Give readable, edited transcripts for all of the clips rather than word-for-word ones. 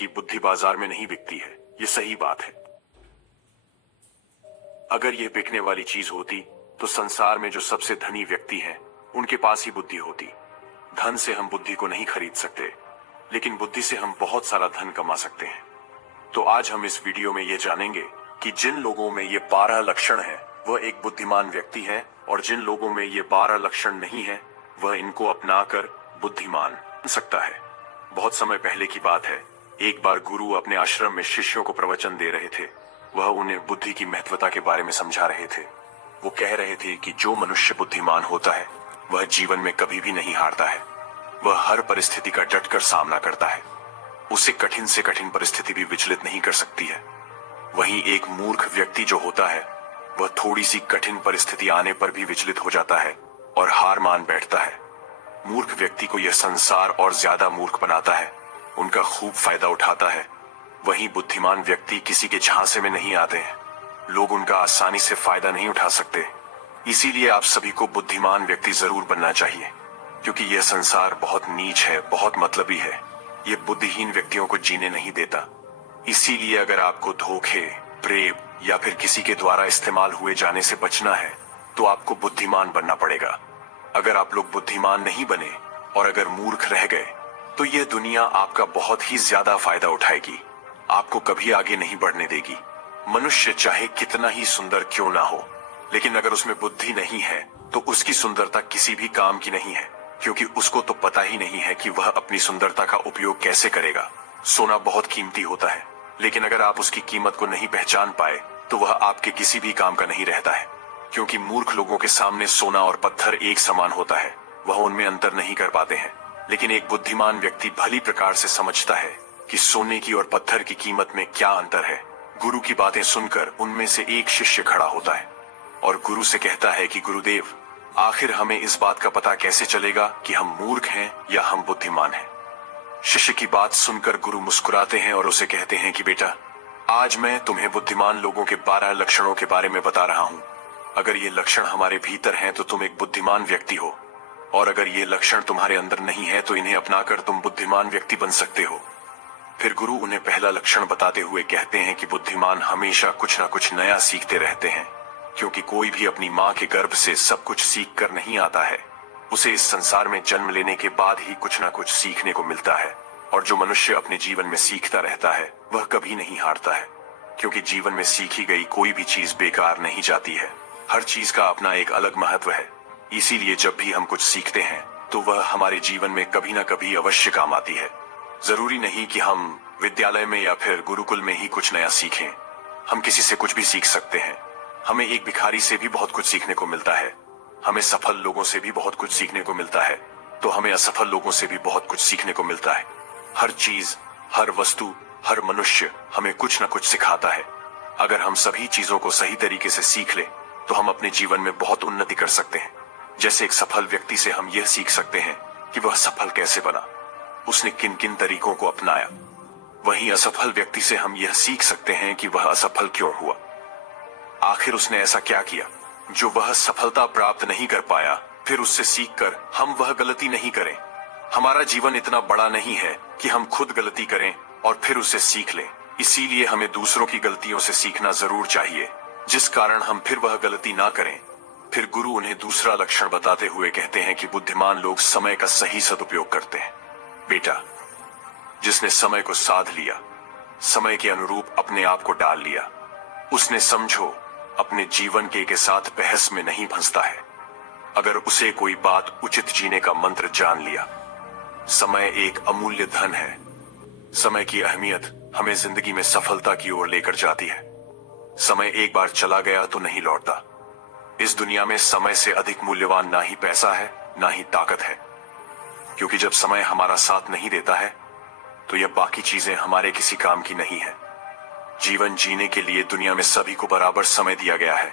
कि बुद्धि बाजार में नहीं बिकती है, ये सही बात है। अगर यह बिकने वाली चीज होती तो संसार में जो सबसे धनी व्यक्ति हैं, उनके पास ही बुद्धि होती। धन से हम बुद्धि को नहीं खरीद सकते, लेकिन बुद्धि से हम बहुत सारा धन कमा सकते हैं। तो आज हम इस वीडियो में ये जानेंगे कि जिन लोगों में ये 12 लक्षण है वह एक बुद्धिमान व्यक्ति है, और जिन लोगों में ये 12 लक्षण नहीं है वह इनको अपनाकर बुद्धिमान बन सकता है। बहुत समय पहले की बात है, एक बार गुरु अपने आश्रम में शिष्यों को प्रवचन दे रहे थे। वह उन्हें बुद्धि की महत्वता के बारे में समझा रहे थे। वो कह रहे थे कि जो मनुष्य बुद्धिमान होता है वह जीवन में कभी भी नहीं हारता है। वह हर परिस्थिति का डटकर सामना करता है। उसे कठिन से कठिन परिस्थिति भी विचलित नहीं कर सकती है। वहीं एक मूर्ख व्यक्ति जो होता है वह थोड़ी सी कठिन परिस्थिति आने पर भी विचलित हो जाता है और हार मान बैठता है। मूर्ख व्यक्ति को यह संसार और ज्यादा मूर्ख बनाता है, उनका खूब फायदा उठाता है। वहीं बुद्धिमान व्यक्ति किसी के झांसे में नहीं आते हैं, लोग उनका आसानी से फायदा नहीं उठा सकते। इसीलिए आप सभी को बुद्धिमान व्यक्ति जरूर बनना चाहिए, क्योंकि यह संसार बहुत नीच है, बहुत मतलबी है। यह बुद्धिहीन व्यक्तियों को जीने नहीं देता। इसीलिए अगर आपको धोखे, प्रेम या फिर किसी के द्वारा इस्तेमाल हुए जाने से बचना है तो आपको बुद्धिमान बनना पड़ेगा। अगर आप लोग बुद्धिमान नहीं बने और अगर मूर्ख रह गए तो यह दुनिया आपका बहुत ही ज्यादा फायदा उठाएगी, आपको कभी आगे नहीं बढ़ने देगी। मनुष्य चाहे कितना ही सुंदर क्यों ना हो, लेकिन अगर उसमें बुद्धि नहीं है तो उसकी सुंदरता किसी भी काम की नहीं है, क्योंकि उसको तो पता ही नहीं है कि वह अपनी सुंदरता का उपयोग कैसे करेगा। सोना बहुत कीमती होता है, लेकिन अगर आप उसकी कीमत को नहीं पहचान पाए तो वह आपके किसी भी काम का नहीं रहता है। क्योंकि मूर्ख लोगों के सामने सोना और पत्थर एक समान होता है, वह उनमें अंतर नहीं कर पाते हैं। लेकिन एक बुद्धिमान व्यक्ति भली प्रकार से समझता है कि सोने की और पत्थर की कीमत में क्या अंतर है। गुरु की बातें सुनकर उनमें से एक शिष्य खड़ा होता है और गुरु से कहता है कि गुरुदेव, आखिर हमें इस बात का पता कैसे चलेगा कि हम मूर्ख हैं या हम बुद्धिमान हैं। शिष्य की बात सुनकर गुरु मुस्कुराते हैं और उसे कहते हैं कि बेटा, आज मैं तुम्हें बुद्धिमान लोगों के 12 लक्षणों के बारे में बता रहा हूँ। अगर ये लक्षण हमारे भीतर हैं तो तुम एक बुद्धिमान व्यक्ति हो, और अगर ये लक्षण तुम्हारे अंदर नहीं है तो इन्हें अपनाकर तुम बुद्धिमान व्यक्ति बन सकते हो। फिर गुरु उन्हें पहला लक्षण बताते हुए कहते हैं कि बुद्धिमान हमेशा कुछ न कुछ नया सीखते रहते हैं, क्योंकि कोई भी अपनी माँ के गर्भ से सब कुछ सीख कर नहीं आता है। उसे इस संसार में जन्म लेने के बाद ही कुछ न कुछ सीखने को मिलता है। और जो मनुष्य अपने जीवन में सीखता रहता है वह कभी नहीं हारता है, क्योंकि जीवन में सीखी गई कोई भी चीज बेकार नहीं जाती है। हर चीज का अपना एक अलग महत्व है। इसीलिए जब भी हम कुछ सीखते हैं तो वह हमारे जीवन में कभी न कभी अवश्य काम आती है। जरूरी नहीं कि हम विद्यालय में या फिर गुरुकुल में ही कुछ नया सीखें। हम किसी से कुछ भी सीख सकते हैं। हमें एक भिखारी से भी बहुत कुछ सीखने को मिलता है। हमें सफल लोगों से भी बहुत कुछ सीखने को मिलता है, तो हमें असफल लोगों से भी बहुत कुछ सीखने को मिलता है। हर चीज, हर वस्तु, हर मनुष्य हमें कुछ न कुछ सिखाता है। अगर हम सभी चीजों को सही तरीके से सीख ले तो हम अपने जीवन में बहुत उन्नति कर सकते हैं। जैसे एक सफल व्यक्ति से हम यह सीख सकते हैं कि वह सफल कैसे बना, उसने किन किन तरीकों को अपनाया। वहीं असफल व्यक्ति से हम यह सीख सकते हैं कि वह असफल क्यों हुआ, आखिर उसने ऐसा क्या किया जो वह सफलता प्राप्त नहीं कर पाया। फिर उससे सीखकर हम वह गलती नहीं करें। हमारा जीवन इतना बड़ा नहीं है कि हम खुद गलती करें और फिर उसे सीख लें। इसीलिए हमें दूसरों की गलतियों से सीखना जरूर चाहिए, जिस कारण हम फिर वह गलती ना करें। फिर गुरु उन्हें दूसरा लक्षण बताते हुए कहते हैं कि बुद्धिमान लोग समय का सही सदुपयोग करते हैं। बेटा, जिसने समय को साध लिया, समय के अनुरूप अपने आप को डाल लिया, उसने समझो अपने जीवन के साथ बहस में नहीं फंसता है। अगर उसे कोई बात उचित जीने का मंत्र जान लिया। समय एक अमूल्य धन है। समय की अहमियत हमें जिंदगी में सफलता की ओर लेकर जाती है। समय एक बार चला गया तो नहीं लौटता। इस दुनिया में समय से अधिक मूल्यवान ना ही पैसा है, ना ही ताकत है, क्योंकि जब समय हमारा साथ नहीं देता है तो यह बाकी चीजें हमारे किसी काम की नहीं है। जीवन जीने के लिए दुनिया में सभी को बराबर समय दिया गया है,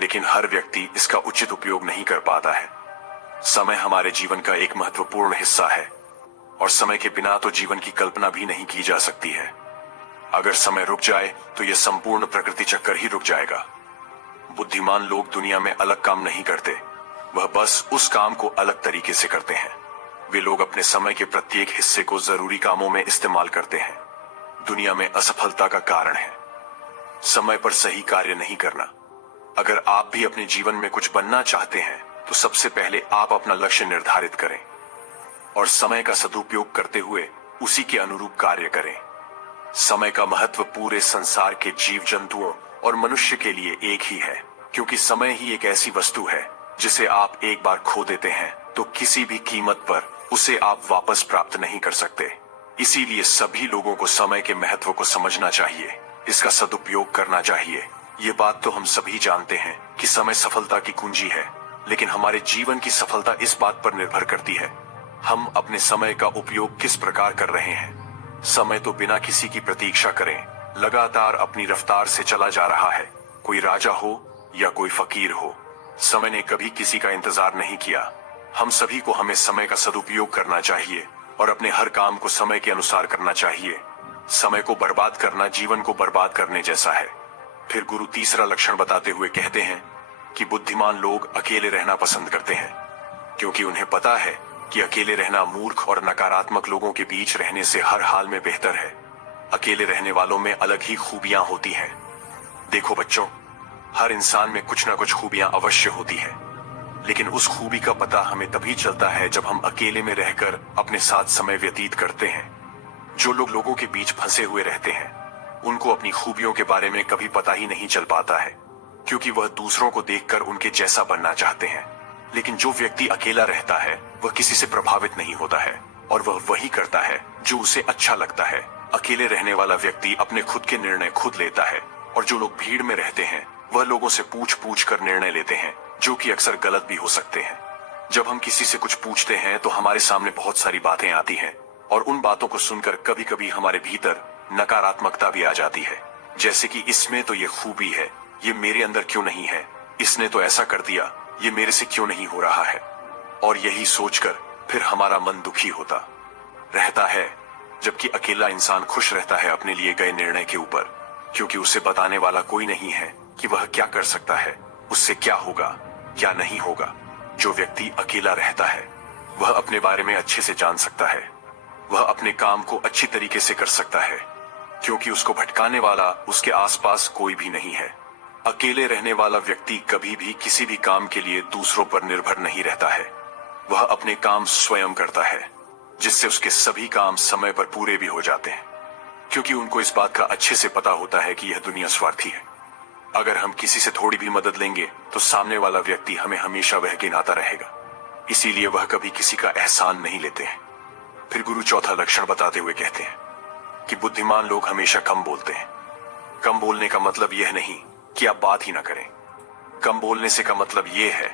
लेकिन हर व्यक्ति इसका उचित उपयोग नहीं कर पाता है। समय हमारे जीवन का एक महत्वपूर्ण हिस्सा है, और समय के बिना तो जीवन की कल्पना भी नहीं की जा सकती है। अगर समय रुक जाए तो यह संपूर्ण प्रकृति चक्कर ही रुक जाएगा। बुद्धिमान लोग दुनिया में अलग काम नहीं करते, वह बस उस काम को अलग तरीके से करते हैं। वे लोग अपने समय के प्रत्येक हिस्से को जरूरी कामों में इस्तेमाल करते हैं। दुनिया में असफलता का कारण है। समय पर सही कार्य नहीं करना। अगर आप भी अपने जीवन में कुछ बनना चाहते हैं तो सबसे पहले आप अपना लक्ष्य निर्धारित करें और समय का सदुपयोग करते हुए उसी के अनुरूप कार्य करें। समय का महत्व पूरे संसार के जीव जंतुओं और मनुष्य के लिए एक ही है, क्योंकि समय ही एक ऐसी वस्तु है जिसे आप एक बार खो देते हैं तो किसी भी कीमत पर उसे आप वापस प्राप्त नहीं कर सकते। इसीलिए सभी लोगों को समय के महत्व को समझना चाहिए, इसका सदुपयोग करना चाहिए। ये बात तो हम सभी जानते हैं कि समय सफलता की कुंजी है, लेकिन हमारे जीवन की सफलता इस बात पर निर्भर करती है हम अपने समय का उपयोग किस प्रकार कर रहे हैं। समय तो बिना किसी की प्रतीक्षा करें लगातार अपनी रफ्तार से चला जा रहा है। कोई राजा हो या कोई फकीर हो, समय ने कभी किसी का इंतजार नहीं किया। हम सभी को हमें समय का सदुपयोग करना चाहिए और अपने हर काम को समय के अनुसार करना चाहिए। समय को बर्बाद करना जीवन को बर्बाद करने जैसा है। फिर गुरु तीसरा लक्षण बताते हुए कहते हैं कि बुद्धिमान लोग अकेले रहना पसंद करते हैं, क्योंकि उन्हें पता है कि अकेले रहना मूर्ख और नकारात्मक लोगों के बीच रहने से हर हाल में बेहतर है। अकेले रहने वालों में अलग ही खूबियां होती हैं। देखो बच्चों, हर इंसान में कुछ ना कुछ खूबियां अवश्य होती है, लेकिन उस खूबी का पता हमें तभी चलता है जब हम अकेले में रहकर अपने साथ समय व्यतीत करते हैं। जो लोग लोगों के बीच फंसे हुए रहते हैं उनको अपनी खूबियों के बारे में कभी पता ही नहीं चल पाता है, क्योंकि वह दूसरों को देखकर उनके जैसा बनना चाहते हैं। लेकिन जो व्यक्ति अकेला रहता है वह किसी से प्रभावित नहीं होता है और वह वही करता है जो उसे अच्छा लगता है। अकेले रहने वाला व्यक्ति अपने खुद के निर्णय खुद लेता है, और जो लोग भीड़ में रहते हैं वह लोगों से पूछ पूछ कर निर्णय लेते हैं, जो कि अक्सर गलत भी हो सकते हैं। जब हम किसी से कुछ पूछते हैं तो हमारे सामने बहुत सारी बातें आती हैं, और उन बातों को सुनकर कभी कभी हमारे भीतर नकारात्मकता भी आ जाती है, जैसे कि इसमें तो ये खूबी है, ये मेरे अंदर क्यों नहीं है, इसने तो ऐसा कर दिया, ये मेरे से क्यों नहीं हो रहा है। और यही सोचकर फिर हमारा मन दुखी होता रहता है, जबकि अकेला इंसान खुश रहता है अपने लिए गए निर्णय के ऊपर, क्योंकि उसे बताने वाला कोई नहीं है कि वह क्या कर सकता है, उससे क्या होगा क्या नहीं होगा। जो व्यक्ति अकेला रहता है वह अपने बारे में अच्छे से जान सकता है, वह अपने काम को अच्छी तरीके से कर सकता है, क्योंकि उसको भटकाने वाला उसके आसपास कोई भी नहीं है। अकेले रहने वाला व्यक्ति कभी भी किसी भी काम के लिए दूसरों पर निर्भर नहीं रहता है। वह अपने काम स्वयं करता है, जिससे उसके सभी काम समय पर पूरे भी हो जाते हैं, क्योंकि उनको इस बात का अच्छे से पता होता है कि यह दुनिया स्वार्थी है। अगर हम किसी से थोड़ी भी मदद लेंगे तो सामने वाला व्यक्ति हमें हमेशा वह गिनाता रहेगा, इसीलिए वह कभी किसी का एहसान नहीं लेते हैं। फिर गुरु चौथा लक्षण बताते हुए कहते हैं कि बुद्धिमान लोग हमेशा कम बोलते हैं। कम बोलने का मतलब यह नहीं कि आप बात ही ना करें। कम बोलने से का मतलब यह है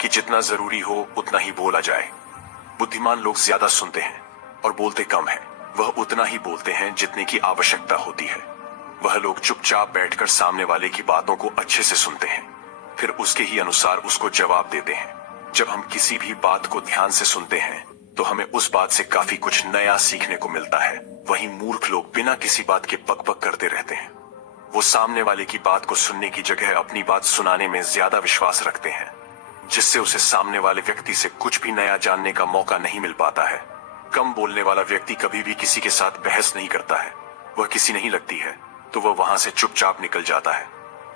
कि जितना जरूरी हो उतना ही बोला जाए। बुद्धिमान लोग ज्यादा सुनते हैं और बोलते कम है। वह उतना ही बोलते हैं जितने की आवश्यकता होती है। वह लोग चुपचाप बैठकर सामने वाले की बातों को अच्छे से सुनते हैं, फिर उसके ही अनुसार उसको जवाब देते हैं। जब हम किसी भी बात को ध्यान से सुनते हैं तो हमें उस बात से काफी कुछ नया सीखने को मिलता है। वहीं मूर्ख लोग बिना किसी बात के बक बक करते रहते हैं। वो सामने वाले की बात को सुनने की जगह अपनी बात सुनाने में ज्यादा विश्वास रखते हैं, जिससे उसे सामने वाले व्यक्ति से कुछ भी नया जानने का मौका नहीं मिल पाता है। कम बोलने वाला व्यक्ति कभी भी किसी के साथ बहस नहीं करता है। वह किसी नहीं लगती है तो वह वहां से चुपचाप निकल जाता है।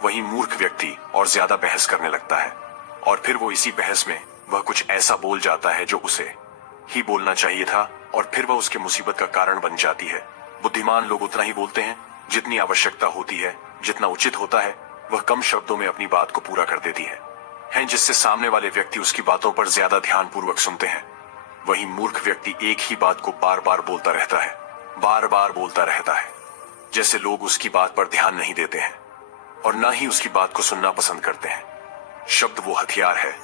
वहीं मूर्ख व्यक्ति और ज्यादा बहस करने लगता है, और फिर वो इसी बहस में वह कुछ ऐसा बोल जाता है जो उसे ही बोलना चाहिए था, और फिर वह उसके मुसीबत का कारण बन जाती है। बुद्धिमान लोग उतना ही बोलते हैं जितनी आवश्यकता होती है, जितना उचित होता है। वह कम शब्दों में अपनी बात को पूरा कर देती है, जिससे सामने वाले व्यक्ति उसकी बातों पर ज्यादा ध्यान पूर्वक सुनते हैं। वहीं मूर्ख व्यक्ति एक ही बात को बार बार बोलता रहता है, बार बार बोलता रहता है, जैसे लोग उसकी बात पर ध्यान नहीं देते हैं और ना ही उसकी बात को सुनना पसंद करते हैं। शब्द वो हथियार है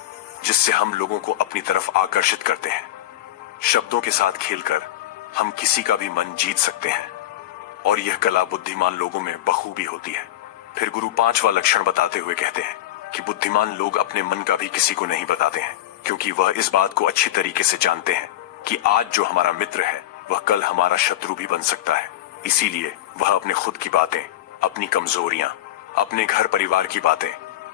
जिससे हम लोगों को अपनी तरफ आकर्षित करते हैं। शब्दों के साथ खेलकर हम किसी का भी मन जीत सकते हैं, और यह कला बुद्धिमान लोगों में बखूबी होती है। फिर गुरु पांचवा लक्षण बताते हुए कहते हैं कि बुद्धिमान लोग अपने मन का भी किसी को नहीं बताते हैं, क्योंकि वह इस बात को अच्छी तरीके से जानते हैं कि आज जो हमारा मित्र है वह कल हमारा शत्रु भी बन सकता है। इसीलिए वह अपने खुद की बातें, अपनी कमजोरियां, अपने घर परिवार की बातें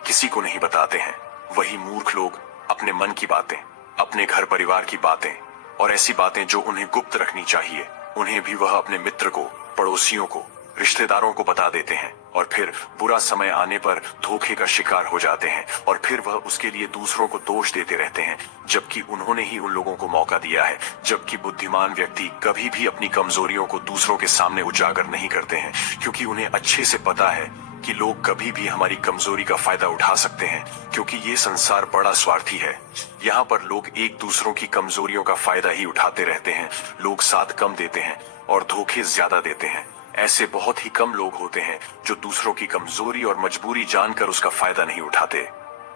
किसी को नहीं बताते हैं। वही मूर्ख लोग अपने मन की बातें, अपने घर परिवार की बातें और ऐसी बातें जो उन्हें गुप्त रखनी चाहिए, उन्हें भी वह अपने मित्र को, पड़ोसियों को, रिश्तेदारों को बता देते हैं और फिर बुरा समय आने पर धोखे का शिकार हो जाते हैं और फिर वह उसके लिए दूसरों को दोष देते रहते हैं, जबकि उन्होंने ही उन लोगों को मौका दिया है। जबकि बुद्धिमान व्यक्ति कभी भी अपनी कमजोरियों को दूसरों के सामने उजागर नहीं करते हैं, क्योंकि उन्हें अच्छे से पता है कि लोग कभी भी हमारी कमजोरी का फायदा उठा सकते हैं, क्योंकि ये संसार बड़ा स्वार्थी है। यहाँ पर लोग एक दूसरों की कमजोरियों का फायदा ही उठाते रहते हैं। लोग साथ कम देते हैं और धोखे ज्यादा देते हैं। ऐसे बहुत ही कम लोग होते हैं जो दूसरों की कमजोरी और मजबूरी जानकर उसका फायदा नहीं उठाते।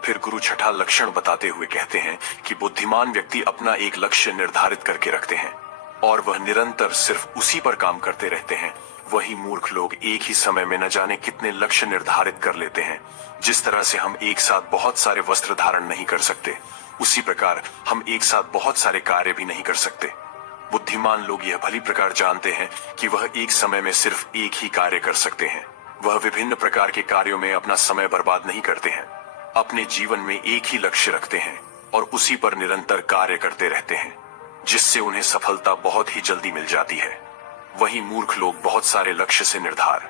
फिर गुरु छठा लक्षण बताते हुए कहते हैं कि बुद्धिमान व्यक्ति अपना एक लक्ष्य निर्धारित करके रखते हैं और वह निरंतर सिर्फ उसी पर काम करते रहते हैं। वही मूर्ख लोग एक ही समय में न जाने कितने लक्ष्य निर्धारित कर लेते हैं। जिस तरह से हम एक साथ बहुत सारे वस्त्र धारण नहीं कर सकते, उसी प्रकार हम एक साथ बहुत सारे कार्य भी नहीं कर सकते। बुद्धिमान लोग यह भली प्रकार जानते हैं कि वह एक समय में सिर्फ एक ही कार्य कर सकते हैं। वह विभिन्न प्रकार के कार्यों में अपना समय बर्बाद नहीं करते हैं। अपने जीवन में एक ही लक्ष्य रखते हैं और उसी पर निरंतर कार्य करते रहते हैं, जिससे उन्हें सफलता बहुत ही जल्दी मिल जाती है। वही मूर्ख लोग बहुत सारे लक्ष्य से निर्धार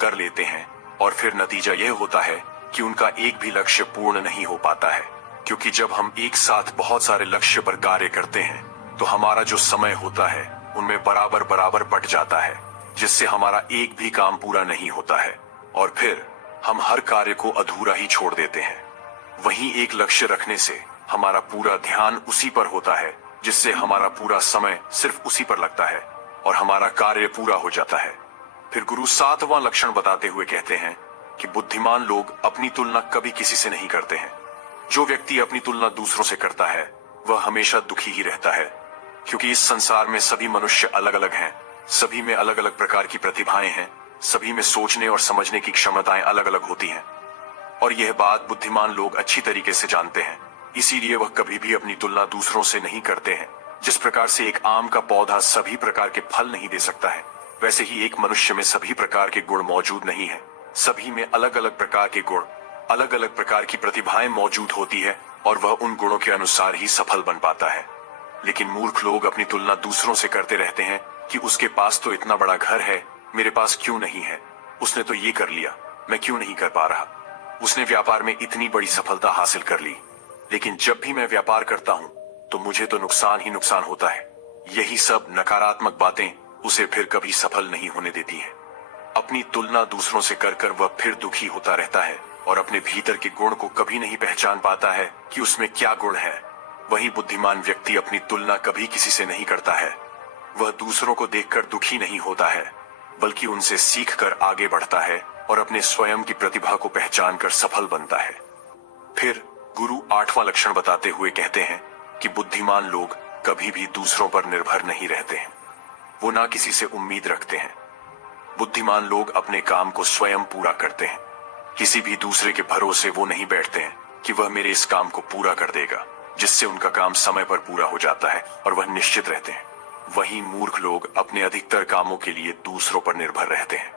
कर लेते हैं और फिर नतीजा यह होता है कि उनका एक भी लक्ष्य पूर्ण नहीं हो पाता है, क्योंकि जब हम एक साथ बहुत सारे लक्ष्य पर कार्य करते हैं तो हमारा जो समय होता है उनमें बराबर बराबर बट जाता है, जिससे हमारा एक भी काम पूरा नहीं होता है और फिर हम हर कार्य को अधूरा ही छोड़ देते हैं। वहीं एक लक्ष्य रखने से हमारा पूरा ध्यान उसी पर होता है, जिससे हमारा पूरा समय सिर्फ उसी पर लगता है और हमारा कार्य पूरा हो जाता है। फिर गुरु सातवां लक्षण बताते हुए कहते हैं कि बुद्धिमान लोग अपनी तुलना कभी किसी से नहीं करते हैं। जो व्यक्ति अपनी तुलना दूसरों से करता है वह हमेशा दुखी ही रहता है, क्योंकि इस संसार में सभी मनुष्य अलग अलग हैं, सभी में अलग अलग प्रकार की प्रतिभाएं हैं, सभी में सोचने और समझने की क्षमताएं अलग अलग होती हैं और यह बात बुद्धिमान लोग अच्छी तरीके से जानते हैं। इसीलिए वह कभी भी अपनी तुलना दूसरों से नहीं करते हैं। जिस प्रकार से एक आम का पौधा सभी प्रकार के फल नहीं दे सकता है, वैसे ही एक मनुष्य में सभी प्रकार के गुण मौजूद नहीं है। सभी में अलग अलग प्रकार के गुण, अलग अलग प्रकार की प्रतिभाएं मौजूद होती है और वह उन गुणों के अनुसार ही सफल बन पाता है। लेकिन मूर्ख लोग अपनी तुलना दूसरों से करते रहते हैं कि उसके पास तो इतना बड़ा घर है, मेरे पास क्यों नहीं है? उसने तो ये कर लिया, मैं क्यों नहीं कर पा रहा? उसने व्यापार में इतनी बड़ी सफलता हासिल कर ली, लेकिन जब भी मैं व्यापार करता हूँ तो मुझे तो नुकसान ही नुकसान होता है। यही सब नकारात्मक बातें उसे फिर कभी सफल नहीं होने देती हैं। अपनी तुलना दूसरों से कर वह फिर दुखी होता रहता है और अपने भीतर के गुण को कभी नहीं पहचान पाता है कि उसमें क्या गुण है। वही बुद्धिमान व्यक्ति अपनी तुलना कभी किसी से नहीं करता है। वह दूसरों को देखकर दुखी नहीं होता है, बल्कि उनसे सीखकर आगे बढ़ता है और अपने स्वयं की प्रतिभा को पहचान कर सफल बनता है। फिर गुरु आठवां लक्षण बताते हुए कहते हैं कि बुद्धिमान लोग कभी भी दूसरों पर निर्भर नहीं रहते हैं। वो ना किसी से उम्मीद रखते हैं। बुद्धिमान लोग अपने काम को स्वयं पूरा करते हैं। किसी भी दूसरे के भरोसे वो नहीं बैठते हैं कि वह मेरे इस काम को पूरा कर देगा, जिससे उनका काम समय पर पूरा हो जाता है और वह निश्चित रहते हैं। वहीं मूर्ख लोग अपने अधिकतर कामों के लिए दूसरों पर निर्भर रहते हैं।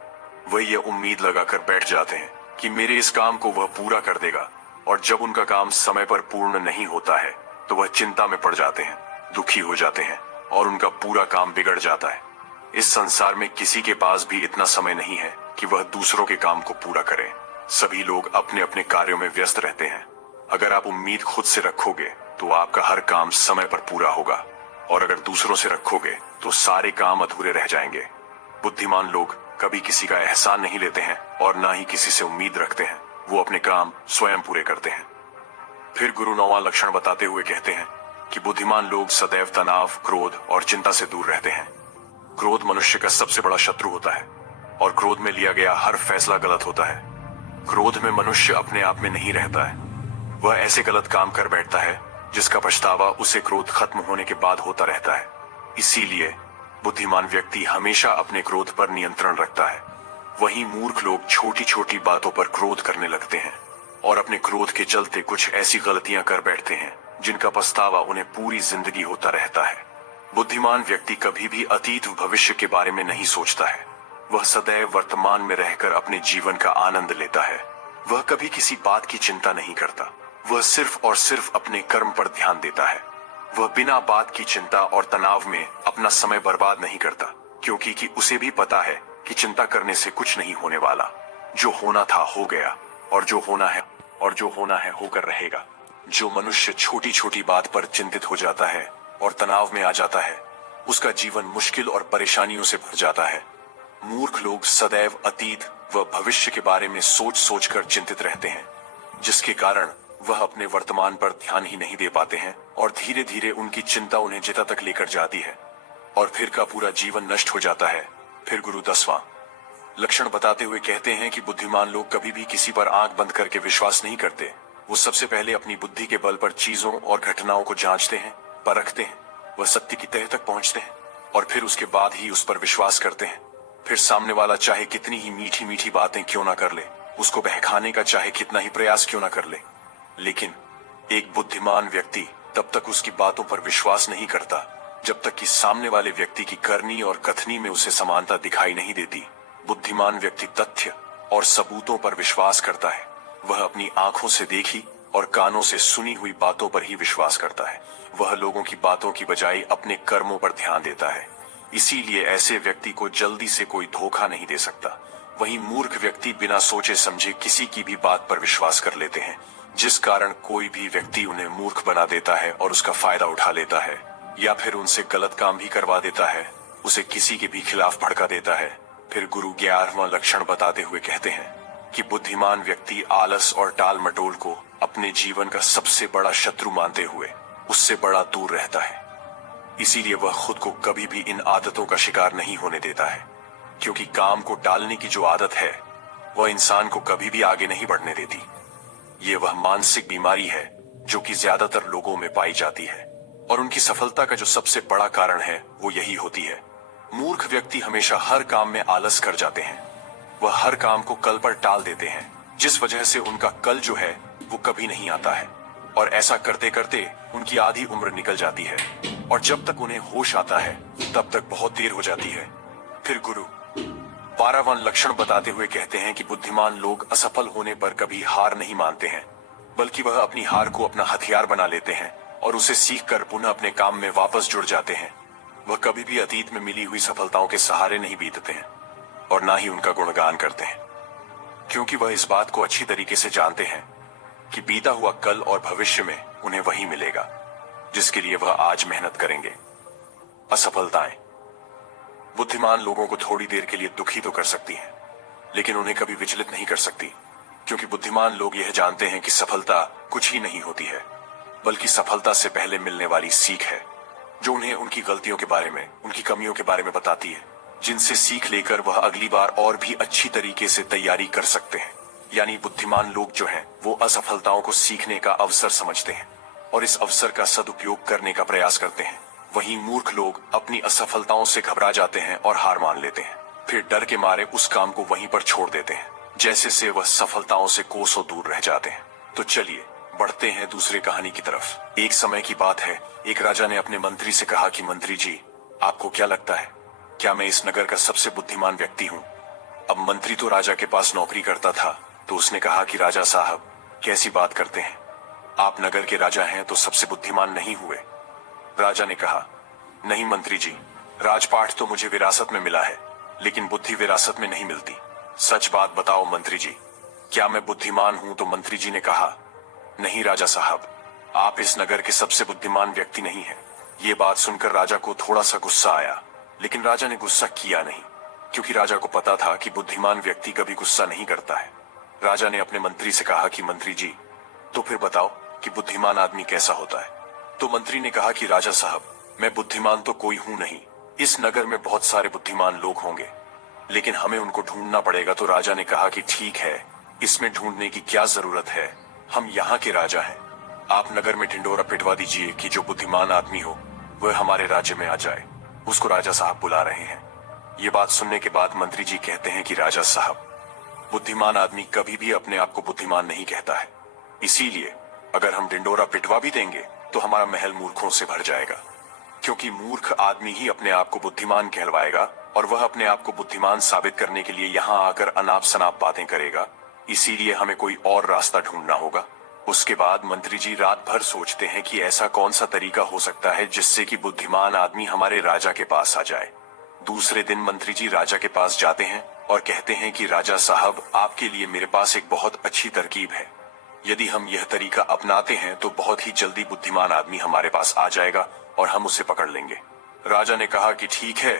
वह ये उम्मीद लगाकर बैठ जाते हैं कि मेरे इस काम को वह पूरा कर देगा, और जब उनका काम समय पर पूर्ण नहीं होता है तो वह चिंता में पड़ जाते हैं, दुखी हो जाते हैं और उनका पूरा काम बिगड़ जाता है। इस संसार में किसी के पास भी इतना समय नहीं है कि वह दूसरों के काम को पूरा करे। सभी लोग अपने अपने कार्यों में व्यस्त रहते हैं। अगर आप उम्मीद खुद से रखोगे तो आपका हर काम समय पर पूरा होगा, और अगर दूसरों से रखोगे तो सारे काम अधूरे रह जाएंगे। बुद्धिमान लोग कभी किसी का एहसान नहीं लेते हैं और ना ही किसी से उम्मीद रखते हैं। वो अपने काम स्वयं पूरे करते हैं। फिर गुरु नौवां लक्षण बताते हुए कहते हैं कि बुद्धिमान लोग सदैव तनाव, क्रोध और चिंता से दूर रहते हैं। क्रोध मनुष्य का सबसे बड़ा शत्रु होता है और क्रोध में लिया गया हर फैसला गलत होता है। क्रोध में मनुष्य अपने आप में नहीं रहता है। वह ऐसे गलत काम कर बैठता है जिसका पछतावा उसे क्रोध खत्म होने के बाद होता रहता है। इसीलिए बुद्धिमान व्यक्ति हमेशा अपने क्रोध पर नियंत्रण रखता है। वहीं मूर्ख लोग छोटी छोटी बातों पर क्रोध करने लगते हैं और अपने क्रोध के चलते कुछ ऐसी गलतियां कर बैठते हैं जिनका पछतावा उन्हें पूरी जिंदगी होता रहता है। बुद्धिमान व्यक्ति कभी भी अतीत भविष्य के बारे में नहीं सोचता है। वह सदैव वर्तमान में रहकर अपने जीवन का आनंद लेता है। वह कभी किसी बात की चिंता नहीं करता। वह सिर्फ और सिर्फ अपने कर्म पर ध्यान देता है। वह बिना बात की चिंता और तनाव में अपना समय बर्बाद नहीं करता, क्योंकि कि उसे भी पता है कि चिंता करने से कुछ नहीं होने वाला। जो होना था हो गया, और जो होना है होकर रहेगा। जो मनुष्य छोटी छोटी बात पर चिंतित हो जाता है और तनाव में आ जाता है, उसका जीवन मुश्किल और परेशानियों से भर जाता है। मूर्ख लोग सदैव अतीत व भविष्य के बारे में सोच सोच कर चिंतित रहते हैं, जिसके कारण वह अपने वर्तमान पर ध्यान ही नहीं दे पाते हैं, और धीरे धीरे उनकी चिंता उन्हें जिता तक लेकर जाती है, और फिर का पूरा जीवन नष्ट हो जाता है। फिर गुरु 10वां लक्षण बताते हुए कहते हैं कि बुद्धिमान लोग कभी भी किसी पर आंख बंद करके विश्वास नहीं करते। वो सबसे पहले अपनी बुद्धि के बल पर चीजों और घटनाओं को जांचते हैं, परखते हैं, वह सत्य की तह तक पहुंचते हैं, और फिर उसके बाद ही उस पर विश्वास करते हैं। फिर सामने वाला चाहे कितनी ही मीठी मीठी बातें क्यों ना कर ले, उसको बहकाने का चाहे कितना ही प्रयास क्यों ना कर ले, लेकिन एक बुद्धिमान व्यक्ति तब तक उसकी बातों पर विश्वास नहीं करता जब तक कि सामने वाले व्यक्ति की करनी और कथनी में उसे समानता दिखाई नहीं देती। बुद्धिमान व्यक्ति तथ्य और सबूतों पर विश्वास करता है। वह अपनी आंखों से देखी और कानों से सुनी हुई बातों पर ही विश्वास करता है। वह लोगों की बातों की बजाय अपने कर्मों पर ध्यान देता है। इसीलिए ऐसे व्यक्ति को जल्दी से कोई धोखा नहीं दे सकता। वहीं मूर्ख व्यक्ति बिना सोचे समझे किसी की भी बात पर विश्वास कर लेते हैं, जिस कारण कोई भी व्यक्ति उन्हें मूर्ख बना देता है और उसका फायदा उठा लेता है, या फिर उनसे गलत काम भी करवा देता है, उसे किसी के भी खिलाफ भड़का देता है। फिर गुरु 11वां लक्षण बताते हुए कहते हैं कि बुद्धिमान व्यक्ति आलस और टाल मटोल को अपने जीवन का सबसे बड़ा शत्रु मानते हुए उससे बड़ा दूर रहता है। इसीलिए वह खुद को कभी भी इन आदतों का शिकार नहीं होने देता है, क्योंकि काम को टालने की जो आदत है वह इंसान को कभी भी आगे नहीं बढ़ने देती। ये वह मानसिक बीमारी है जो कि ज्यादातर लोगों में पाई जाती है, और उनकी सफलता का जो सबसे बड़ा कारण है वो यही होती है। मूर्ख व्यक्ति हमेशा हर काम में आलस कर जाते हैं। वह हर काम को कल पर टाल देते हैं, जिस वजह से उनका कल जो है वो कभी नहीं आता है, और ऐसा करते करते उनकी आधी उम्र निकल जाती है, और जब तक उन्हें होश आता है तब तक बहुत देर हो जाती है। फिर गुरु 12वां लक्षण बताते हुए कहते हैं कि बुद्धिमान लोग असफल होने पर कभी हार नहीं मानते हैं, बल्कि वह अपनी हार को अपना हथियार बना लेते हैं और उसे सीख कर पुनः अपने काम में वापस जुड़ जाते हैं। वह कभी भी अतीत में मिली हुई सफलताओं के सहारे नहीं बीतते हैं, और ना ही उनका गुणगान करते हैं, क्योंकि वह इस बात को अच्छी तरीके से जानते हैं कि बीता हुआ कल और भविष्य में उन्हें वही मिलेगा जिसके लिए वह आज मेहनत करेंगे। असफलताएं बुद्धिमान लोगों को थोड़ी देर के लिए दुखी तो कर सकती हैं, लेकिन उन्हें कभी विचलित नहीं कर सकती, क्योंकि बुद्धिमान लोग यह जानते हैं कि सफलता कुछ ही नहीं होती है, बल्कि सफलता से पहले मिलने वाली सीख है, जो उन्हें उनकी गलतियों के बारे में, उनकी कमियों के बारे में बताती है, जिनसे सीख लेकर वह अगली बार और भी अच्छी तरीके से तैयारी कर सकते हैं। यानी बुद्धिमान लोग जो हैं, वो असफलताओं को सीखने का अवसर समझते हैं और इस अवसर का सदुपयोग करने का प्रयास करते हैं। वहीं मूर्ख लोग अपनी असफलताओं से घबरा जाते हैं और हार मान लेते हैं, फिर डर के मारे उस काम को वहीं पर छोड़ देते हैं, जैसे से वह सफलताओं से कोसों दूर रह जाते हैं। तो चलिए बढ़ते हैं दूसरी कहानी की तरफ। एक समय की बात है, एक राजा ने अपने मंत्री से कहा कि मंत्री जी, आपको क्या लगता है, क्या मैं इस नगर का सबसे बुद्धिमान व्यक्ति हूँ? अब मंत्री तो राजा के पास नौकरी करता था, तो उसने कहा कि राजा साहब, कैसी बात करते हैं, आप नगर के राजा हैं तो सबसे बुद्धिमान नहीं हुए। राजा ने कहा, नहीं मंत्री जी, राजपाट तो मुझे विरासत में मिला है, लेकिन बुद्धि विरासत में नहीं मिलती। सच बात बताओ मंत्री जी, क्या मैं बुद्धिमान हूं? तो मंत्री जी ने कहा, नहीं राजा साहब, आप इस नगर के सबसे बुद्धिमान व्यक्ति नहीं हैं। ये बात सुनकर राजा को थोड़ा सा गुस्सा आया, लेकिन राजा ने गुस्सा किया नहीं, क्योंकि राजा को पता था कि बुद्धिमान व्यक्ति कभी गुस्सा नहीं करता है। राजा ने अपने मंत्री से कहा कि मंत्री जी, तो फिर बताओ कि बुद्धिमान आदमी कैसा होता है? तो मंत्री ने कहा कि राजा साहब, मैं बुद्धिमान तो कोई हूं नहीं, इस नगर में बहुत सारे बुद्धिमान लोग होंगे, लेकिन हमें उनको ढूंढना पड़ेगा। तो राजा ने कहा कि ठीक है, इसमें ढूंढने की क्या जरूरत है, हम यहाँ के राजा हैं। आप नगर में ढिंडोरा पिटवा दीजिए कि जो बुद्धिमान आदमी हो वह हमारे राज्य में आ जाए, उसको राजा साहब बुला रहे हैं। ये बात सुनने के बाद मंत्री जी कहते हैं कि राजा साहब, बुद्धिमान आदमी कभी भी अपने आप को बुद्धिमान नहीं कहता है, इसीलिए अगर हम ढिंडोरा पिटवा भी देंगे तो हमारा महल मूर्खों से भर जाएगा, क्योंकि मूर्ख आदमी ही अपने आप को बुद्धिमान कहलवाएगा और वह अपने आप को बुद्धिमान साबित करने के लिए यहाँ आकर अनाप शनाप बातें करेगा। इसीलिए हमें कोई और रास्ता ढूंढना होगा। उसके बाद मंत्री जी रात भर सोचते हैं कि ऐसा कौन सा तरीका हो सकता है जिससे कि बुद्धिमान आदमी हमारे राजा के पास आ जाए। दूसरे दिन मंत्री जी राजा के पास जाते हैं और कहते हैं कि राजा साहब, आपके लिए मेरे पास एक बहुत अच्छी तरकीब है। यदि हम यह तरीका अपनाते हैं तो बहुत ही जल्दी बुद्धिमान आदमी हमारे पास आ जाएगा और हम उसे पकड़ लेंगे। राजा ने कहा कि ठीक है,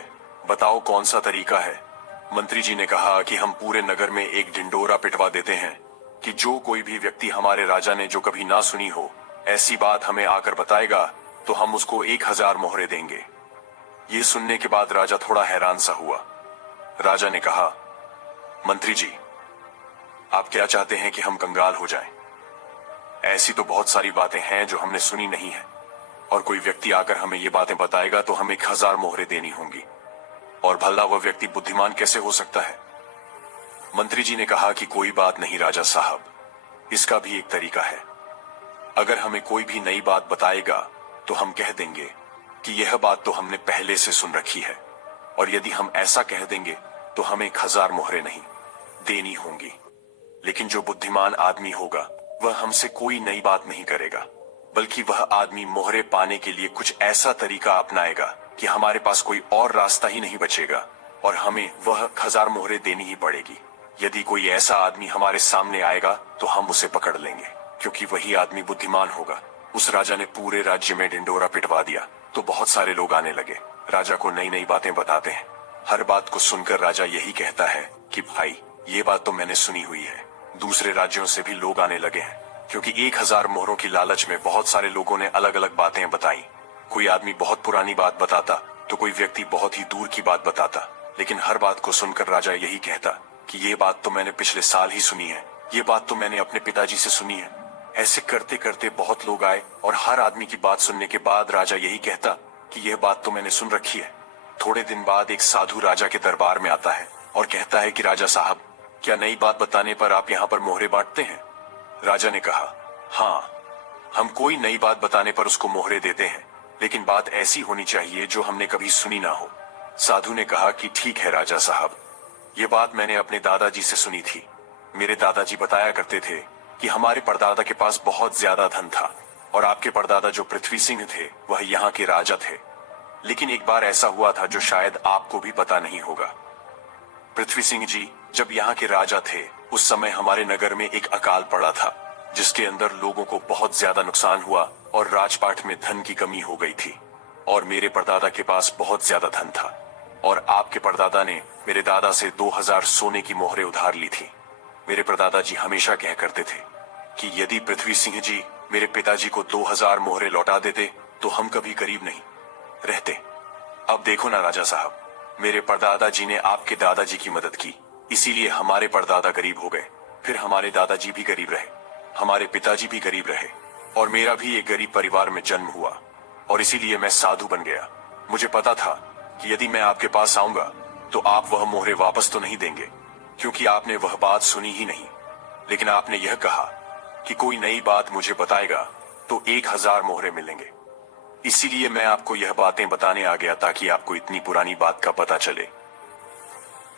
बताओ कौन सा तरीका है। मंत्री जी ने कहा कि हम पूरे नगर में एक ढिंडोरा पिटवा देते हैं कि जो कोई भी व्यक्ति हमारे राजा ने जो कभी ना सुनी हो ऐसी बात हमें आकर बताएगा तो हम उसको 1000 मोहरे देंगे। ये सुनने के बाद राजा थोड़ा हैरान सा हुआ। राजा ने कहा, मंत्री जी, आप क्या चाहते हैं कि हम कंगाल हो जाएं? ऐसी तो बहुत सारी बातें हैं जो हमने सुनी नहीं है, और कोई व्यक्ति आकर हमें ये बातें बताएगा तो हमें 1000 मोहरे देनी होंगी, और भला वह व्यक्ति बुद्धिमान कैसे हो सकता है? मंत्री जी ने कहा कि कोई बात नहीं राजा साहब, इसका भी एक तरीका है। अगर हमें कोई भी नई बात बताएगा तो हम कह देंगे कि यह बात तो हमने पहले से सुन रखी है, और यदि हम ऐसा कह देंगे तो हमें 1000 मोहरे नहीं देनी होंगी। लेकिन जो बुद्धिमान आदमी होगा वह हमसे कोई नई बात नहीं करेगा, बल्कि वह आदमी मोहरे पाने के लिए कुछ ऐसा तरीका अपनाएगा कि हमारे पास कोई और रास्ता ही नहीं बचेगा और हमें वह 1000 मोहरे देनी ही पड़ेगी। यदि कोई ऐसा आदमी हमारे सामने आएगा तो हम उसे पकड़ लेंगे, क्योंकि वही आदमी बुद्धिमान होगा। उस राजा ने पूरे राज्य में ढिंडोरा पिटवा दिया तो बहुत सारे लोग आने लगे, राजा को नई नई बातें बताते हैं। हर बात को सुनकर राजा यही कहता है कि भाई, ये बात तो मैंने सुनी हुई है। दूसरे राज्यों से भी लोग आने लगे हैं, क्योंकि 1000 मोहरों की लालच में बहुत सारे लोगों ने अलग अलग बातें बताई। कोई आदमी बहुत पुरानी बात बताता तो कोई व्यक्ति बहुत ही दूर की बात बताता, लेकिन हर बात को सुनकर राजा यही कहता कि ये बात तो मैंने पिछले साल ही सुनी है, ये बात तो मैंने अपने पिताजी से सुनी है। ऐसे करते करते बहुत लोग आए और हर आदमी की बात सुनने के बाद राजा यही कहता कि यह बात तो मैंने सुन रखी है। थोड़े दिन बाद एक साधु राजा के दरबार में आता है और कहता है कि राजा साहब, क्या नई बात बताने पर आप यहाँ पर मोहरे बांटते हैं? राजा ने कहा, हाँ, हम कोई नई बात बताने पर उसको मोहरे देते हैं, लेकिन बात ऐसी होनी चाहिए जो हमने कभी सुनी ना हो। साधु ने कहा कि ठीक है राजा साहब, ये बात मैंने अपने दादाजी से सुनी थी। मेरे दादाजी बताया करते थे कि हमारे परदादा के पास बहुत ज्यादा धन था, और आपके परदादा जो पृथ्वी सिंह थे वह यहाँ के राजा थे। लेकिन एक बार ऐसा हुआ था जो शायद आपको भी पता नहीं होगा। पृथ्वी सिंह जी जब यहाँ के राजा थे उस समय हमारे नगर में एक अकाल पड़ा था, जिसके अंदर लोगों को बहुत ज्यादा नुकसान हुआ और राजपाट में धन की कमी हो गई थी। और मेरे परदादा के पास बहुत ज्यादा धन था, और आपके परदादा ने मेरे दादा से 2000 सोने की मोहरें उधार ली थी। मेरे परदादा जी हमेशा कह करते थे कि यदि पृथ्वी सिंह जी मेरे पिताजी को 2000 मोहरें लौटा देते तो हम कभी गरीब नहीं रहते। अब देखो ना राजा साहब, मेरे परदादा जी ने आपके दादाजी की मदद की, इसीलिए हमारे परदादा गरीब हो गए। फिर हमारे दादाजी भी गरीब रहे, हमारे पिताजी भी गरीब रहे, और मेरा भी एक गरीब परिवार में जन्म हुआ, और इसीलिए मैं साधु बन गया। मुझे पता था कि यदि मैं आपके पास आऊंगा तो आप वह मोहरे वापस तो नहीं देंगे, क्योंकि आपने वह बात सुनी ही नहीं। लेकिन आपने यह कहा कि कोई नई बात मुझे बताएगा तो 1000 मोहरे मिलेंगे। इसीलिए मैं आपको यह बातें बताने आ गया ताकि आपको इतनी पुरानी बात का पता चले।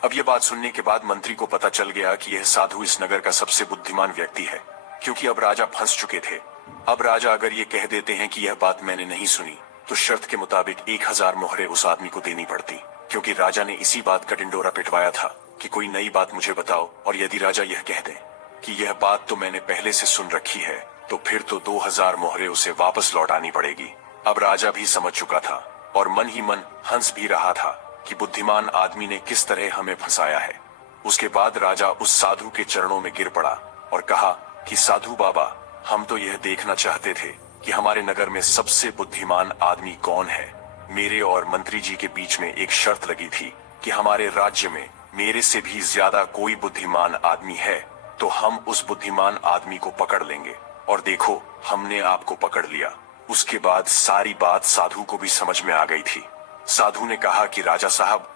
अब यह बात सुनने के बाद मंत्री को पता चल गया कि यह साधु इस नगर का सबसे बुद्धिमान व्यक्ति है, क्योंकि अब राजा फंस चुके थे। अब राजा अगर ये कह देते हैं कि यह बात मैंने नहीं सुनी तो शर्त के मुताबिक 1000 मोहरे उस आदमी को देनी पड़ती, क्योंकि राजा ने इसी बात का ढिंडोरा पिटवाया था कि कोई नई बात मुझे बताओ। और यदि राजा यह कह दे कि यह बात तो मैंने पहले से सुन रखी है तो फिर तो 2000 मोहरे उसे वापस लौटानी पड़ेगी। अब राजा भी समझ चुका था और मन ही मन हंस भी रहा था कि बुद्धिमान आदमी ने किस तरह हमें फंसाया है। उसके बाद राजा उस साधु के चरणों में गिर पड़ा और कहा कि साधु बाबा, हम तो यह देखना चाहते थे कि हमारे नगर में सबसे बुद्धिमान आदमी कौन है। मेरे और मंत्री जी के बीच में एक शर्त लगी थी कि हमारे राज्य में मेरे से भी ज्यादा कोई बुद्धिमान आदमी है तो हम उस बुद्धिमान आदमी को पकड़ लेंगे, और देखो हमने आपको पकड़ लिया। उसके बाद सारी बात साधु को भी समझ में आ गई थी। साधु ने कहा कि राजा साहब,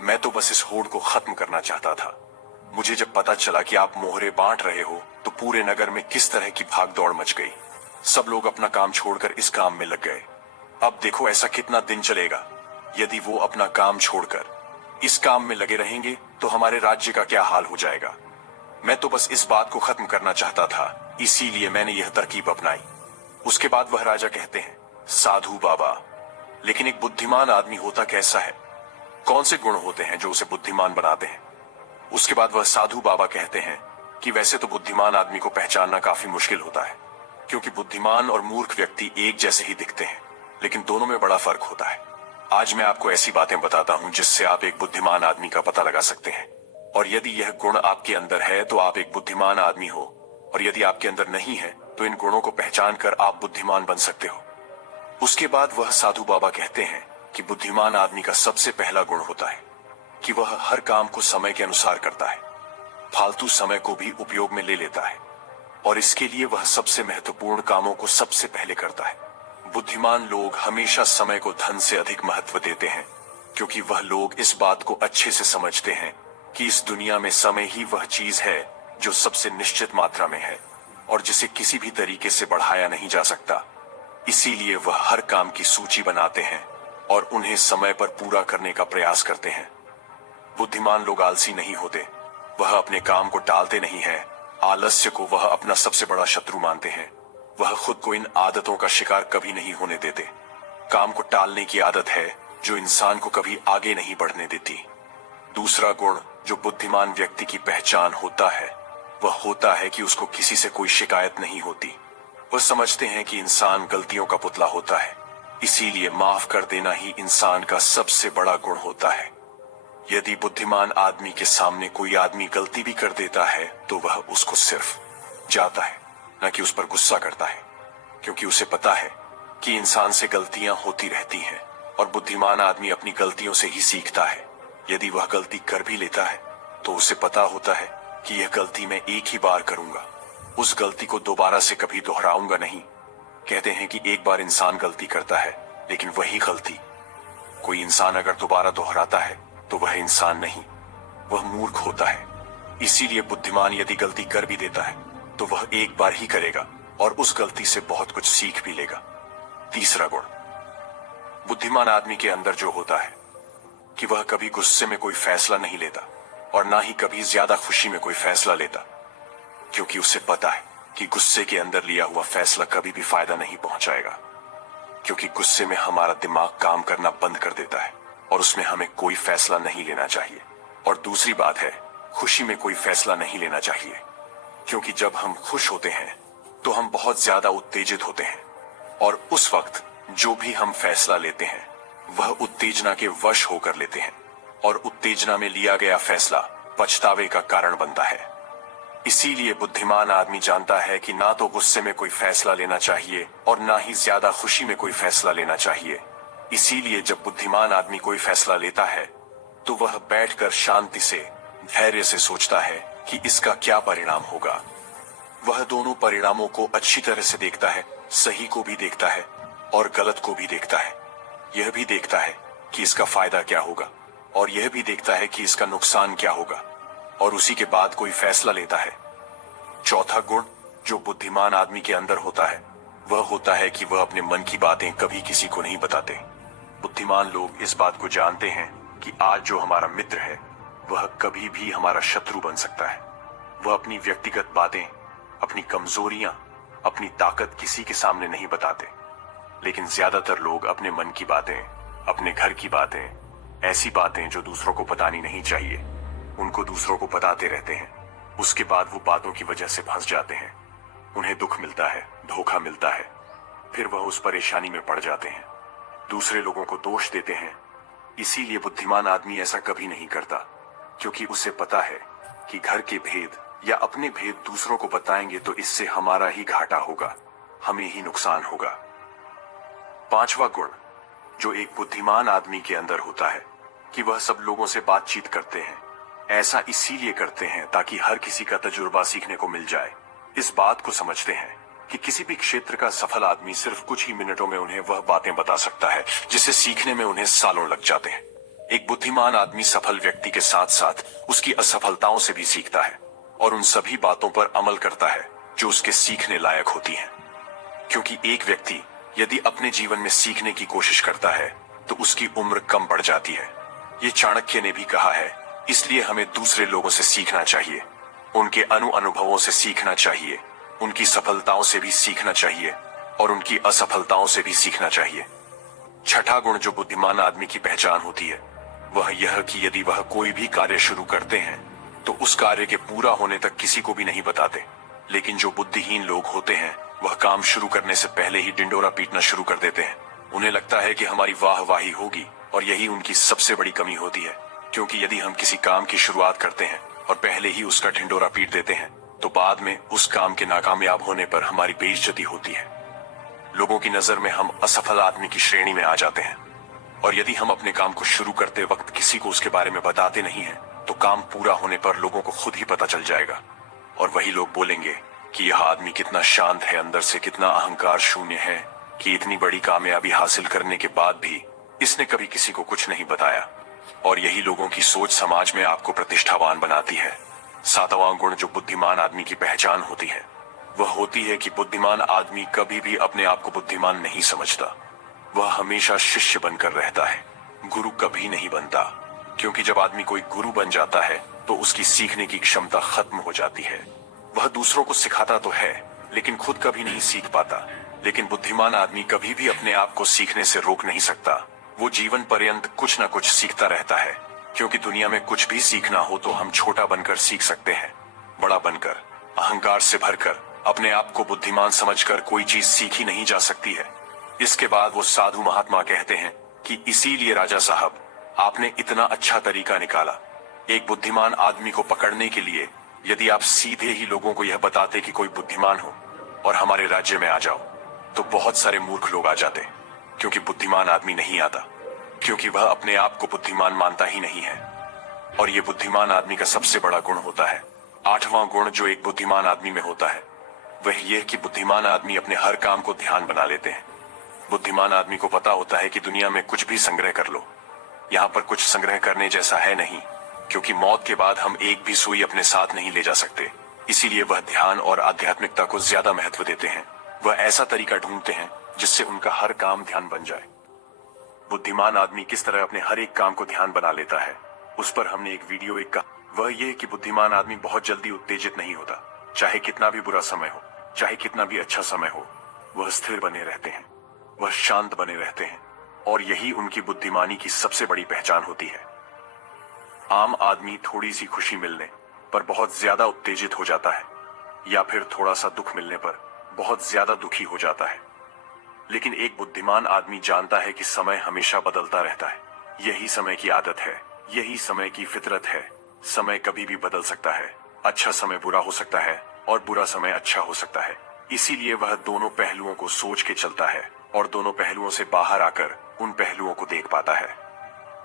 मैं तो बस इस होड़ को खत्म करना चाहता था। मुझे जब पता चला कि आप मोहरे बांट रहे हो तो पूरे नगर में किस तरह की भागदौड़ मच गई। सब लोग अपना काम छोड़कर इस काम में लग गए। अब देखो ऐसा कितना दिन चलेगा। यदि वो अपना काम छोड़कर इस काम में लगे रहेंगे तो हमारे राज्य का क्या हाल हो जाएगा। मैं तो बस इस बात को खत्म करना चाहता था, इसीलिए मैंने यह तरकीब अपनाई। उसके बाद वह राजा कहते हैं, साधु बाबा, लेकिन एक बुद्धिमान आदमी होता कैसा है? कौन से गुण होते हैं जो उसे बुद्धिमान बनाते हैं। उसके बाद वह साधु बाबा कहते हैं कि वैसे तो बुद्धिमान आदमी को पहचानना काफी मुश्किल होता है, क्योंकि बुद्धिमान और मूर्ख व्यक्ति एक जैसे ही दिखते हैं, लेकिन दोनों में बड़ा फर्क होता है। आज मैं आपको ऐसी बातें बताता हूं जिससे आप एक बुद्धिमान आदमी का पता लगा सकते हैं, और यदि यह गुण आपके अंदर है तो आप एक बुद्धिमान आदमी हो, और यदि आपके अंदर नहीं है तो इन गुणों को पहचान कर आप बुद्धिमान बन सकते हो। उसके बाद वह साधु बाबा कहते हैं कि बुद्धिमान आदमी का सबसे पहला गुण होता है कि वह हर काम को समय के अनुसार करता है, फालतू समय को भी उपयोग में ले लेता है, और इसके लिए वह सबसे महत्वपूर्ण कामों को सबसे पहले करता है। बुद्धिमान लोग हमेशा समय को धन से अधिक महत्व देते हैं, क्योंकि वह लोग इस बात को अच्छे से समझते हैं कि इस दुनिया में समय ही वह चीज है जो सबसे निश्चित मात्रा में है और जिसे किसी भी तरीके से बढ़ाया नहीं जा सकता। इसीलिए वह हर काम की सूची बनाते हैं और उन्हें समय पर पूरा करने का प्रयास करते हैं। बुद्धिमान लोग आलसी नहीं होते, वह अपने काम को टालते नहीं हैं। आलस्य को वह अपना सबसे बड़ा शत्रु मानते हैं। वह खुद को इन आदतों का शिकार कभी नहीं होने देते। काम को टालने की आदत है जो इंसान को कभी आगे नहीं बढ़ने देती। दूसरा गुण जो बुद्धिमान व्यक्ति की पहचान होता है वह होता है कि उसको किसी से कोई शिकायत नहीं होती। वह समझते हैं कि इंसान गलतियों का पुतला होता है, इसीलिए माफ कर देना ही इंसान का सबसे बड़ा गुण होता है। यदि बुद्धिमान आदमी के सामने कोई आदमी गलती भी कर देता है तो वह उसको सिर्फ जाता है, न कि उस पर गुस्सा करता है, क्योंकि उसे पता है कि इंसान से गलतियां होती रहती हैं और बुद्धिमान आदमी अपनी गलतियों से ही सीखता है। यदि वह गलती कर भी लेता है तो उसे पता होता है कि यह गलती मैं एक ही बार करूंगा, उस गलती को दोबारा से कभी दोहराऊंगा नहीं। कहते हैं कि एक बार इंसान गलती करता है, लेकिन वही गलती कोई इंसान अगर दोबारा दोहराता है तो वह इंसान नहीं, वह मूर्ख होता है। इसीलिए बुद्धिमान यदि गलती कर भी देता है तो वह एक बार ही करेगा और उस गलती से बहुत कुछ सीख भी लेगा। तीसरा गुण बुद्धिमान आदमी के अंदर जो होता है कि वह कभी गुस्से में कोई फैसला नहीं लेता और ना ही कभी ज्यादा खुशी में कोई फैसला लेता, क्योंकि उसे पता है कि गुस्से के अंदर लिया हुआ फैसला कभी भी फायदा नहीं पहुंचाएगा, क्योंकि गुस्से में हमारा दिमाग काम करना बंद कर देता है और उसमें हमें कोई फैसला नहीं लेना चाहिए। और दूसरी बात है, खुशी में कोई फैसला नहीं लेना चाहिए, क्योंकि जब हम खुश होते हैं तो हम बहुत ज्यादा उत्तेजित होते हैं और उस वक्त जो भी हम फैसला लेते हैं वह उत्तेजना के वश होकर लेते हैं और उत्तेजना में लिया गया फैसला पछतावे का कारण बनता है। इसीलिए बुद्धिमान आदमी जानता है कि ना तो गुस्से में कोई फैसला लेना चाहिए और ना ही ज्यादा खुशी में कोई फैसला लेना चाहिए। इसीलिए जब बुद्धिमान आदमी कोई फैसला लेता है तो वह बैठकर शांति से, धैर्य से सोचता है कि इसका क्या परिणाम होगा। वह दोनों परिणामों को अच्छी तरह से देखता है, सही को भी देखता है और गलत को भी देखता है। यह भी देखता है कि इसका फायदा क्या होगा और यह भी देखता है कि इसका नुकसान क्या होगा, और उसी के बाद कोई फैसला लेता है। चौथा गुण जो बुद्धिमान आदमी के अंदर होता है वह होता है कि वह अपने मन की बातें कभी किसी को नहीं बताते। बुद्धिमान लोग इस बात को जानते हैं कि आज जो हमारा मित्र है वह कभी भी हमारा शत्रु बन सकता है। वह अपनी व्यक्तिगत बातें, अपनी कमजोरियां, अपनी ताकत किसी के सामने नहीं बताते, लेकिन ज्यादातर लोग अपने मन की बातें, अपने घर की बातें, ऐसी बातें जो दूसरों को बतानी नहीं चाहिए, उनको दूसरों को बताते रहते हैं। उसके बाद वो बातों की वजह से फंस जाते हैं, उन्हें दुख मिलता है, धोखा मिलता है, फिर वह उस परेशानी में पड़ जाते हैं, दूसरे लोगों को दोष देते हैं। इसीलिए बुद्धिमान आदमी ऐसा कभी नहीं करता, क्योंकि उसे पता है कि घर के भेद या अपने भेद दूसरों को बताएंगे तो इससे हमारा ही घाटा होगा, हमें ही नुकसान होगा। पांचवा गुण जो एक बुद्धिमान आदमी के अंदर होता है कि वह सब लोगों से बातचीत करते हैं। ऐसा इसीलिए करते हैं ताकि हर किसी का तजुर्बा सीखने को मिल जाए। इस बात को समझते हैं कि किसी भी क्षेत्र का सफल आदमी सिर्फ कुछ ही मिनटों में उन्हें वह बातें बता सकता है जिसे सीखने में उन्हें सालों लग जाते हैं। एक बुद्धिमान आदमी सफल व्यक्ति के साथ साथ उसकी असफलताओं से भी सीखता है और उन सभी बातों पर अमल करता है जो उसके सीखने लायक होती हैं। क्योंकि एक व्यक्ति यदि अपने जीवन में सीखने की कोशिश करता है तो उसकी उम्र कम बढ़ जाती है। ये चाणक्य ने भी कहा है, इसलिए हमें दूसरे लोगों से सीखना चाहिए, उनके अनुभवों से सीखना चाहिए, उनकी सफलताओं से भी सीखना चाहिए और उनकी असफलताओं से भी सीखना चाहिए। छठा गुण जो बुद्धिमान आदमी की पहचान होती है वह यह कि यदि वह कोई भी कार्य शुरू करते हैं तो उस कार्य के पूरा होने तक किसी को भी नहीं बताते। लेकिन जो बुद्धिहीन लोग होते हैं वह काम शुरू करने से पहले ही डिंडोरा पीटना शुरू कर देते हैं। उन्हें लगता है कि हमारी वाहवाही होगी और यही उनकी सबसे बड़ी कमी होती है, क्योंकि यदि हम किसी काम की शुरुआत करते हैं और पहले ही उसका ढिंडोरा पीट देते हैं तो बाद में उस काम के नाकामयाब होने पर हमारी बेइज्जती होती है। लोगों की नजर में हम असफल आदमी की श्रेणी में आ जाते हैं। और यदि हम अपने काम को शुरू करते वक्त किसी को उसके बारे में बताते नहीं हैं तो काम पूरा होने पर लोगों को खुद ही पता चल जाएगा और वही लोग बोलेंगे कि यह आदमी कितना शांत है, अंदर से कितना अहंकार शून्य है कि इतनी बड़ी कामयाबी हासिल करने के बाद भी इसने कभी किसी को कुछ नहीं बताया। और यही लोगों की सोच समाज में आपको प्रतिष्ठावान बनाती है। सातवां गुण जो बुद्धिमान आदमी की पहचान होती है वह होती है कि बुद्धिमान आदमी कभी भी अपने आप को बुद्धिमान नहीं समझता। वह हमेशा शिष्य बनकर रहता है, गुरु कभी नहीं बनता, क्योंकि जब आदमी कोई गुरु बन जाता है तो उसकी सीखने की क्षमता खत्म हो जाती है। वह दूसरों को सिखाता तो है लेकिन खुद कभी नहीं सीख पाता। लेकिन बुद्धिमान आदमी कभी भी अपने आप को सीखने से रोक नहीं सकता। वो जीवन पर्यंत कुछ न कुछ सीखता रहता है, क्योंकि दुनिया में कुछ भी सीखना हो तो हम छोटा बनकर सीख सकते हैं। बड़ा बनकर, अहंकार से भरकर, अपने आप को बुद्धिमान समझकर कोई चीज सीखी नहीं जा सकती है। इसके बाद वो साधु महात्मा कहते हैं कि इसीलिए राजा साहब आपने इतना अच्छा तरीका निकाला। एक बुद्धिमान आदमी को पकड़ने के लिए यदि आप सीधे ही लोगों को यह बताते कि कोई बुद्धिमान हो और हमारे राज्य में आ जाओ तो बहुत सारे मूर्ख लोग आ जाते, क्योंकि बुद्धिमान आदमी नहीं आता, क्योंकि वह अपने आप को बुद्धिमान मानता ही नहीं है। और ये बुद्धिमान आदमी का सबसे बड़ा गुण होता है। आठवां गुण जो एक बुद्धिमान आदमी में होता है वह यह कि बुद्धिमान आदमी अपने हर काम को ध्यान बना लेते हैं। बुद्धिमान आदमी को पता होता है कि दुनिया में कुछ भी संग्रह कर लो, यहाँ पर कुछ संग्रह करने जैसा है नहीं, क्योंकि मौत के बाद हम एक भी सुई अपने साथ नहीं ले जा सकते। इसीलिए वह ध्यान और आध्यात्मिकता को ज्यादा महत्व देते हैं। वह ऐसा तरीका ढूंढते हैं जिससे उनका हर काम ध्यान बन जाए। बुद्धिमान आदमी किस तरह अपने हर एक काम को ध्यान बना लेता है उस पर हमने एक वीडियो का वह ये कि बुद्धिमान आदमी बहुत जल्दी उत्तेजित नहीं होता। चाहे कितना भी बुरा समय हो, चाहे कितना भी अच्छा समय हो, वह स्थिर बने रहते हैं, वह शांत बने रहते हैं, और यही उनकी बुद्धिमानी की सबसे बड़ी पहचान होती है। आम आदमी थोड़ी सी खुशी मिलने पर बहुत ज्यादा उत्तेजित हो जाता है, या फिर थोड़ा सा दुख मिलने पर बहुत ज्यादा दुखी हो जाता है। लेकिन एक बुद्धिमान आदमी जानता है कि समय हमेशा बदलता रहता है। यही समय की आदत है, यही समय की फितरत है। समय कभी भी बदल सकता है। अच्छा समय बुरा हो सकता है और बुरा समय अच्छा हो सकता है। इसीलिए वह दोनों पहलुओं को सोच के चलता है और दोनों पहलुओं से बाहर आकर उन पहलुओं को देख पाता है।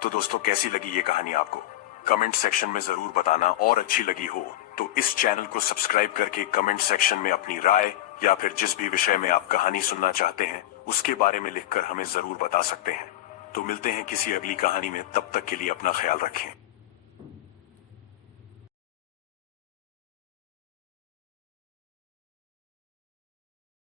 तो दोस्तों, कैसी लगी ये कहानी आपको? कमेंट सेक्शन में जरूर बताना, और अच्छी लगी हो तो इस चैनल को सब्सक्राइब करके कमेंट सेक्शन में अपनी राय या फिर जिस भी विषय में आप कहानी सुनना चाहते हैं उसके बारे में लिखकर हमें जरूर बता सकते हैं। तो मिलते हैं किसी अगली कहानी में, तब तक के लिए अपना ख्याल रखें।